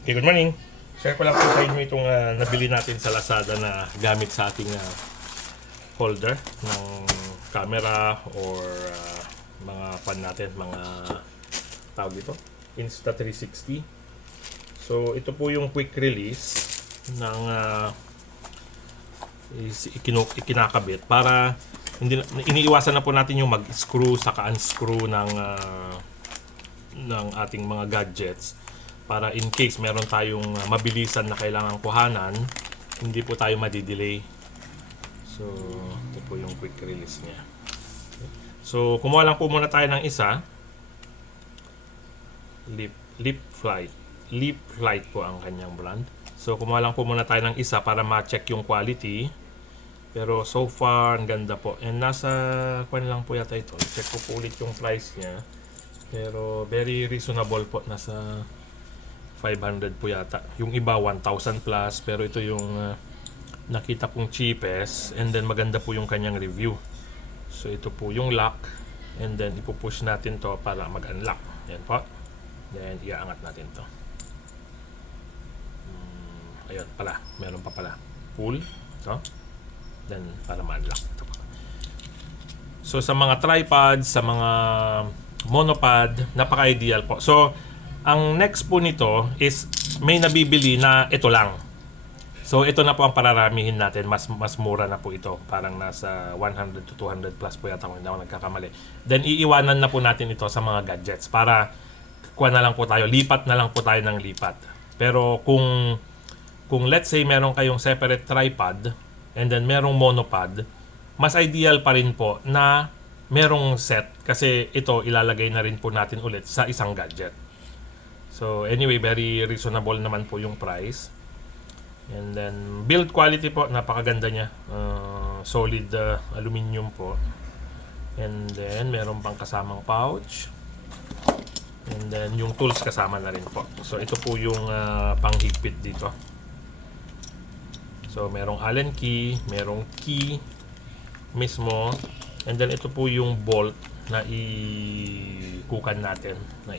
Okay, good morning. Share ko lang po sa inyo itong nabili natin sa Lazada na gamit sa ating holder ng camera or mga pan natin, mga tawag dito, Insta360. So, ito po yung quick release ng ikinakabit para iniiwasan na po natin yung mag-screw saka unscrew ng ating mga gadgets para in case meron tayong mabilisan na kailangang kuhanan, hindi po tayo madidelay. So, ito po yung quick release niya. So, kumuha lang po muna tayo ng isa. Leap Flight po ang kanyang brand. So, kumuha lang po muna tayo ng isa para ma-check yung quality. Pero so far, ang ganda po. And nasa, kwan lang po yata ito. Check ko po ulit yung price niya. Pero very reasonable po. Nasa 500 po yata. Yung iba 1,000 plus, pero ito yung nakita kong cheapest, and then maganda po yung kanyang review. So ito po yung lock, and then ipupush natin to para mag-unlock. Yan po. Then iaangat natin to. Ayun pala, meron pa pala. Pull, to. Then para ma-unlock. Ito po. So sa mga tripods, sa mga monopod, napaka-ideal po. So ang next po nito is may nabibili na ito lang. So ito na po ang pararamihin natin. Mas mura na po ito. Parang nasa 100 to 200 plus po yata kung hindi ako nagkakamali. Then iiwanan na po natin ito sa mga gadgets para kuha na lang po tayo. Lipat na lang po tayo ng lipat. Pero kung let's say meron kayong separate tripod and then merong monopod, mas ideal pa rin po na merong set kasi ito ilalagay na rin po natin ulit sa isang gadget. So anyway, very reasonable naman po yung price. And then build quality po, napakaganda niya. Solid aluminum po. And then meron pang kasamang pouch. And then yung tools kasama na rin po. So ito po yung panghigpit dito. So merong Allen key, merong key mismo. And then ito po yung bolt na ikukan natin, na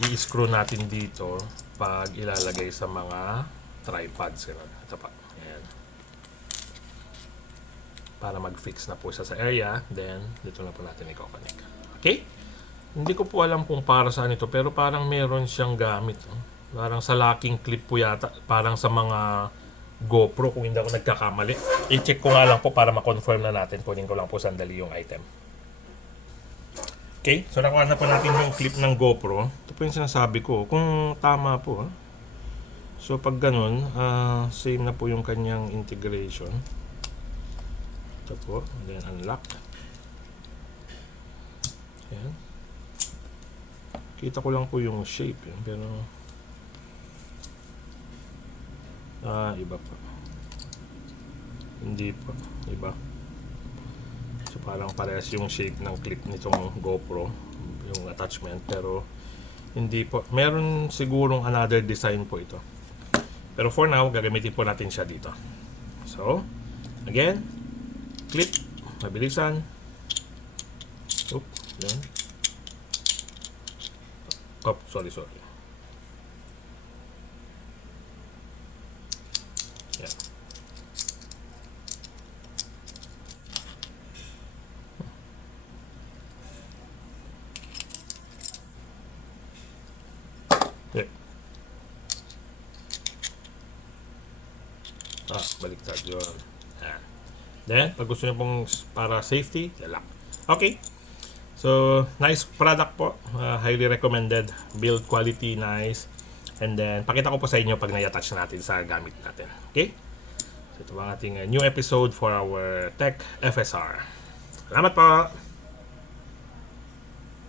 i-screw natin dito pag ilalagay sa mga tripods. Ito pa. Ayan. Para mag-fix na po siya sa area. Then, dito na po natin i-connect. Okay? Hindi ko po alam kung para saan ito, pero parang meron siyang gamit. Parang sa locking clip po yata. Parang sa mga GoPro, kung hindi ako nagkakamali. I-check ko nga lang po para ma-confirm na natin. Kunin ko lang po sandali yung item. Okay, so nakuha na po natin yung clip ng GoPro. Ito po yung sinasabi ko, kung tama po. So pag ganun, same na po yung kanyang integration. Ito po, then unlock. Ayan. Kita ko lang po yung shape, pero iba pa. Hindi pa, iba. So parang parehas yung shape ng clip nitong GoPro, yung attachment, pero hindi po. Meron sigurong another design po ito. Pero for now, gagamitin po natin siya dito. So, again, clip, mabilisan. Oop, yan. Oh, sorry. Yan. Okay. Baliktad yun. Then, pag gusto nyo pong para safety, lock. Okay. So, nice product po. Highly recommended. Build quality, nice. And then, pakita ko po sa inyo pag na-attach natin sa gamit natin. Okay? So, ito ang ating new episode for our Tech FSR. Salamat po!